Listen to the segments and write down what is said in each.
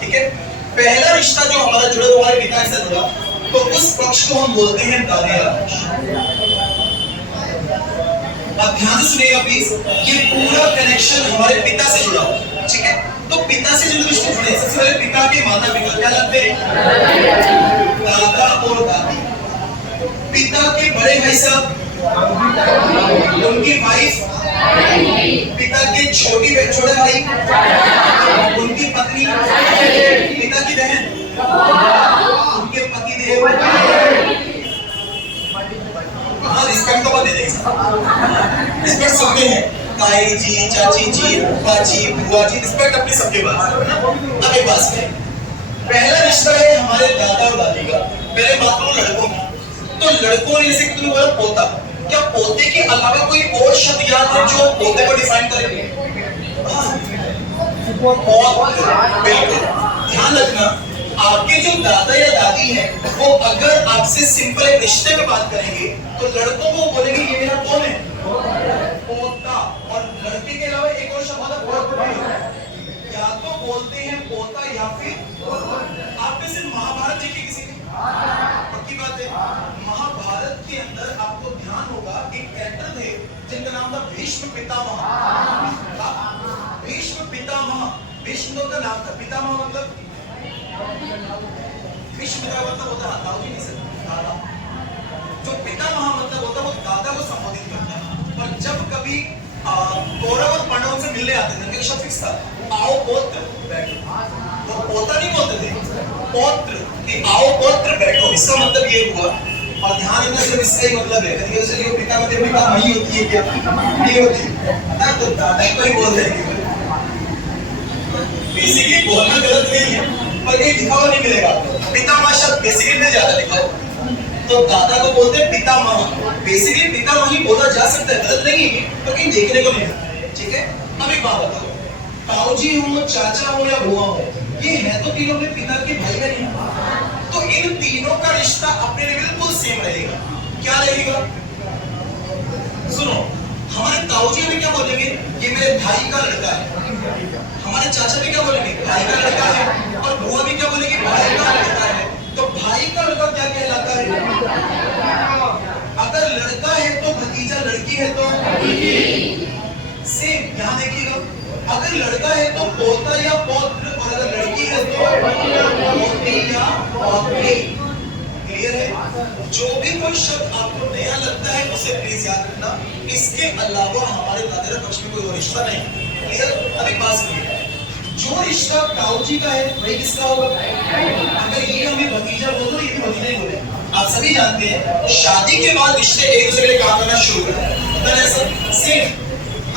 ठीक है। पहला रिश्ता जो हमारा जुड़ा हुआ हमारे पिता से जुड़ा, तो उस पक्ष को हम बोलते हैं दादिया पक्ष। अब ध्यान से सुनिएगा प्लीज, ये पूरा कनेक्शन हमारे पिता से जुड़ा हुआ है, ठीक है। तो पिता से जो रिश्ते जुड़े, सबसे पहले पिता के माता पिता क्या लगते हैं? दादा और दादी। पिता के बड़े भाई साहब, उनकी वाइफ, पिता के छोटे भाई, उनकी पत्नी, पिता की बहन, उनके पति देव। हाँ, रिस्पेक्ट तो दे देंगे, रिस्पेक्ट सबके हैं, ताई जी, चाची जी, फूफा जी, बुआ जी, रिस्पेक्ट अपनी सबके पास। अब एक बात है, पहला रिश्ता है हमारे दादा और दादी का। पहले बात करो लड़कों की, तो लड़कों ने जैसे कि तुमने बोला पोता, क्या पोते के अलावा कोई और शब्द याद है जो पोते को डिफाइन करेंगे? बिल्कुल, ध्यान रखना, आपके जो दादा या दादी हैं, वो अगर आपसे सिंपल एक रिश्ते में बात करेंगे, तो लड़कों को बोलेंगे ये मेरा कौन है? पोता। और लड़के के अलावा एक और शब्द या तो बोलते हैं पोता या फिर आप में से महाभारत देखिए किसी ने? पक्की बात है, महाभारत के अंदर आपको ध्यान होगा एक कैरेक्टर थे जिनका नाम था भीष्म पितामह। भीष्म पितामह, भीष्म का नाम था, पितामह मतलब भीष्म पितामह मतलब होता है दाऊजी नहीं सर, दादा। जो पितामह मतलब होता है वो दादा को संबोधित करता है। और जब कभी कौरव और पांडवों से मिलने आते थे, उनका शब्द फिक्स था, आओ पौत्र बैठो। वो पोता नहीं बोलते थे, पौत्र, कि आओ पौत्र बैठो। इसका मतलब ये हुआ, और ध्यान रखना सिर्फ इसका ही मतलब है, कभी कभी ये पिता मतलब पिता नहीं होती है क्या? नहीं होती ना, तो दादा को ही बोलते हैं। बेसिकली बोलना गलत नहीं है, पर कहीं लिखा हुआ नहीं मिलेगा। पितामह शब्द बेसिकली में ज्यादा लिखा हो, तो दादा को बोलते हैं पितामह। बेसिकली पितामह ही बोला जा सकता है, गलत नहीं है, तो कहीं देखने को नहीं मिलता, ठीक है। अब एक बात बताओ, ताऊजी हो, चाचा हो या बुआ हो, ये है तो तीनों में पिता के भाई बहन, तो इन तीनों का रिश्ता अपने लिए बिल्कुल सेम रहेगा। क्या रहेगा? सुनो, हमारे ताऊजी भी क्या बोलेंगे? ये मेरे भाई का लड़का है। हमारे चाचा भी क्या बोलेंगे? भाई का लड़का है। और बुआ भी क्या बोलेगी? भाई का लड़का है। तो भाई का लड़का क्या कहलाता है? अगर लड़का है तो भतीजा, लड़की है तो सेम। यहाँ देखिएगा, अगर लड़का है तो पोता या पौत्र, और अगर लड़की है तो पोती या पौत्री। क्लियर है? जो भी कोई शब्द आपको नया लगता है उसे प्लीज याद रखना। इसके अलावा हमारे दादा पक्ष में कोई और रिश्ता नहीं। क्लियर? अभी बात सुनिए, जो रिश्ता ताऊजी का है वही किसका होगा? अगर ये हमें भतीजा बोलो, ये भी भतीजा ही बोले। आप सभी जानते हैं शादी के बाद रिश्ते एक दूसरे के काम करना शुरू करते हैं। सेम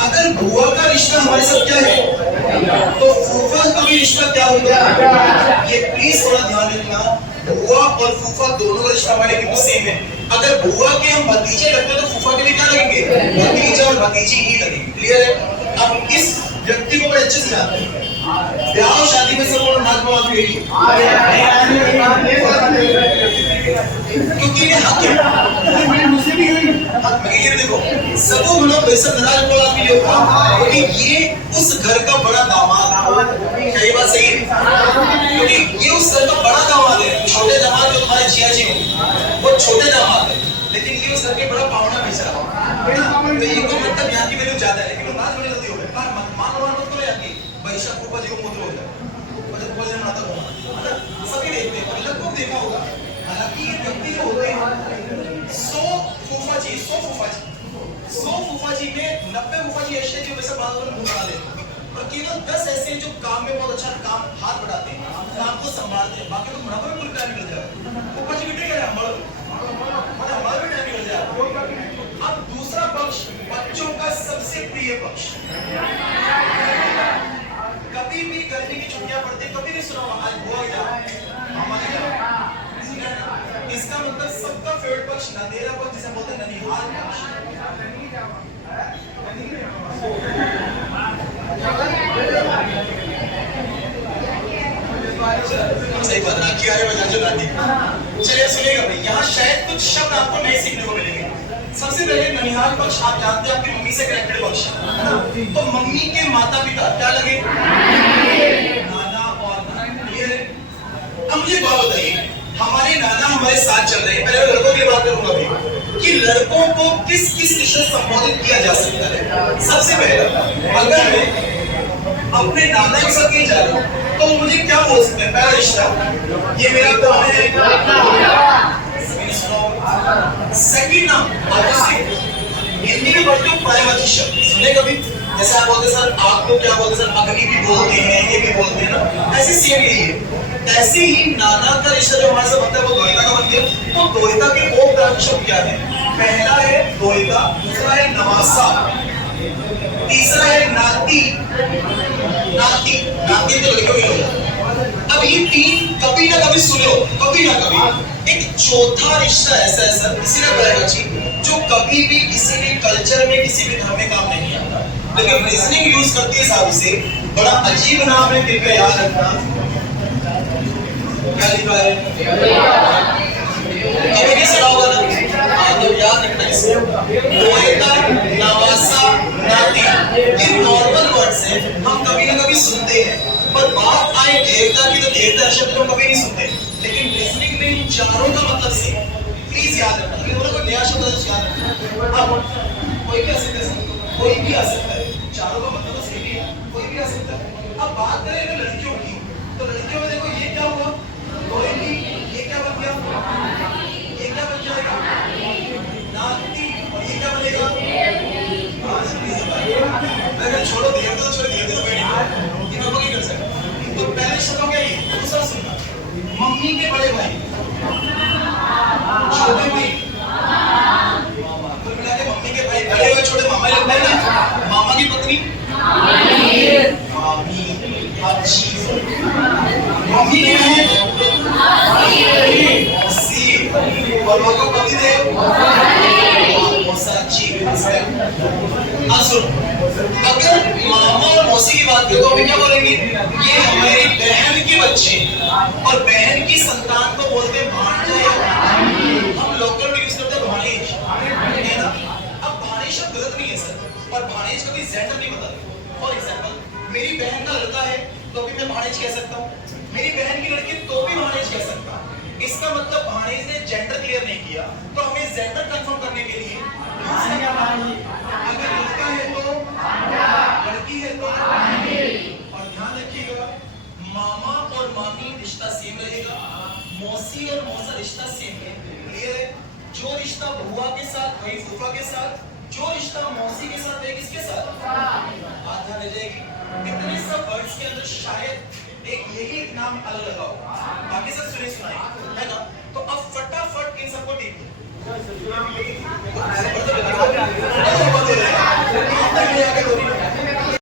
अगर बुआ का रिश्ता हमारे साथ क्या है, तो फूफा का भी रिश्ता क्या होगा? ये प्लीज थोड़ा ध्यान रखना, बुआ और फूफा दोनों का रिश्ता हमारे बिल्कुल सेम है। अगर बुआ के हम भतीजे लगते हैं तो फूफा के भी क्या लगेंगे? भतीजा और भतीजी ही लगेंगे। क्लियर है? अब इस व्यक्ति को बड़े अच्छे से जानते हैं, ब्याह और शादी में सब नाच बात हुई, क्योंकि ये हक है, मुझसे भी हक में। ये देखो, सबको हम लोग वैसा नाराज बोला भी होगा, क्योंकि ये उस घर का बड़ा दामाद है। क्या ये बात सही है? क्योंकि ये उस घर का बड़ा दामाद है। छोटे दामाद जो तुम्हारे जिया जी हो, वो छोटे दामाद है, लेकिन ये उस घर के बड़ा पावना बेचारा। तो ये को मतलब यहाँ की वैल्यू ज्यादा है, लेकिन वो नाच बड़ी जल्दी हो गए। मान मत करो यहाँ की बैशा फूफा जी को मूत्र हो जाए, फूफा जी नाता होगा, सभी देखते हैं, लगभग देखा होगा। हालांकि ये व्यक्ति जो होते हैं 100 फूफा जी में 90 फूफा जी ऐसे जो वैसे बात बना लेते हैं, और केवल 10 ऐसे जो काम में बहुत अच्छा काम हाथ बढ़ाते हैं, काम को संभालते हैं। बाकी तो मुनाफा में पूरी टाइम निकल जाए। फूफा जी भी क्या हमारा भी टाइम निकल जाए। अब दूसरा पक्ष, बच्चों का सबसे प्रिय पक्ष। कभी भी गर्मी की छुट्टियां पड़ती, कभी भी सुना आज बुआ जाओ, हमारे जाओ, इसका मतलब सबका फेवरेट पक्ष नदेरा पक्ष, जिसे बोलते हैं ननिहाल पक्ष। सही बात, राखी आ रहे बजा जो लाठी। चलिए सुनिएगा भाई, यहाँ शायद कुछ शब्द आपको नए सीखने को मिलेंगे। सबसे पहले ननिहाल पक्ष, आप जानते हैं आपकी मम्मी से कनेक्टेड पक्ष, तो मम्मी के माता पिता क्या लगे? नाना और नानी। बात चल रही है, पहले लड़कों की बात करूंगा अभी कि लड़कों को किस किस विषय से संबोधित किया जा सकता है। सबसे पहला, अगर मैं अपने नाना के साथ कहीं जा रहा हूं तो मुझे क्या बोल सकते हैं? पहला रिश्ता, ये मेरा कौन है? सेकंड नाम, हिंदी में बढ़ते हो प्रायवाची शब्द सुने कभी? जैसे आप बोलते सर आपको क्या बोलते सर, अग्नि भी बोलते हैं, ये भी बोलते हैं ना, ऐसे सेम यही है। ऐसे ही नाना का रिश्ता जो हमारे से बनता है वो द्वैता का बन गया। तो द्वैता के दो प्रकार के शब्द क्या है? पहला है द्वैता, दूसरा है नवासा, तीसरा है नाती। नाती नाती तो लड़कियों की होगा। अब ये तीन कभी ना कभी सुनो, कभी ना कभी एक चौथा रिश्ता ऐसा है सर, किसी ने प्रायवाची, जो कभी भी किसी भी कल्चर में किसी भी धर्म में काम नहीं आता, लेकिन रीजनिंग यूज करती है साहब से। बड़ा अजीब नाम है, कृपया याद रखना। क्या लिखा है? कभी नहीं सुना होगा ना, तो याद रखना इसे। द्वैता, नवासा, नाती, ये नॉर्मल वर्ड्स हैं, हम कभी ना कभी सुनते हैं, पर बात आए देवता की तो देवता शब्द हम कभी नहीं सुनते, लेकिन रीजनिंग में इन चारों का मतलब सेम। प्लीज याद रखना, अभी बोला कोई नया शब्द है तो याद रखना। अब कोई भी आ सकता है, कोई भी आ सकता है, चारों का मतलब सेम ही है, कोई भी आ सकता है। अब बात करें अगर लड़कियों की, तो लड़कियों में देखो ये क्या हुआ? कोई भी, ये क्या बन गया? ये क्या बन जाएगा? नाती। और ये क्या बनेगा? अगर छोड़ो देवता तो छोड़ देवता तो बैठे, ये नहीं कर सकते। तो पहले शब्द हो गया ये, दूसरा सुनना, मम्मी के बड़े भाई, छोटे भाई, कुल मिला के मम्मी के भाई, बड़े भाई छोटे मामा लगता है ना, मामा की पत्नी मामी, अच्छी मम्मी क्या है? मौसी, और माँ का पति देव मौसाची। अब सुनो, अगर मामा और मौसी की बात करें तो अभी क्या बोलेंगे? ये हमारी बहन के बच्चे, और बहन की संतान को बोलते हैं भांजा या भांजी। हम लोकल में यूज करते हैं भाणेज, है ना? अब भाणेज शब्द गलत नहीं है सर, पर भाणेज कभी जेंडर नहीं बताते। फॉर एग्जांपल, मेरी बहन का लड़का है तो भी मैं भाणेज कह सकता हूँ, मेरी बहन की लड़की तो भी भाणेज कह सकता हूँ। इसका मतलब भाणेज ने जेंडर क्लियर नहीं किया, तो हमें जेंडर कंफर्म करने के लिए अगर लड़का है तो लड़की है तो। और ध्यान रखिएगा, मामा और मामी रिश्ता सेम रहेगा, मौसी और मौसा रिश्ता सेम है। क्लियर है? जो रिश्ता बुआ के साथ वही फूफा के साथ, जो रिश्ता मौसी के साथ वही किसके साथ? आधा रह जाएगी। इतने सब वर्ड्स के अंदर शायद एक यही एक नाम अलग लगा हो, बाकी सब सुने सुनाए, है ना? तो अब फटाफट इन सबको ठीक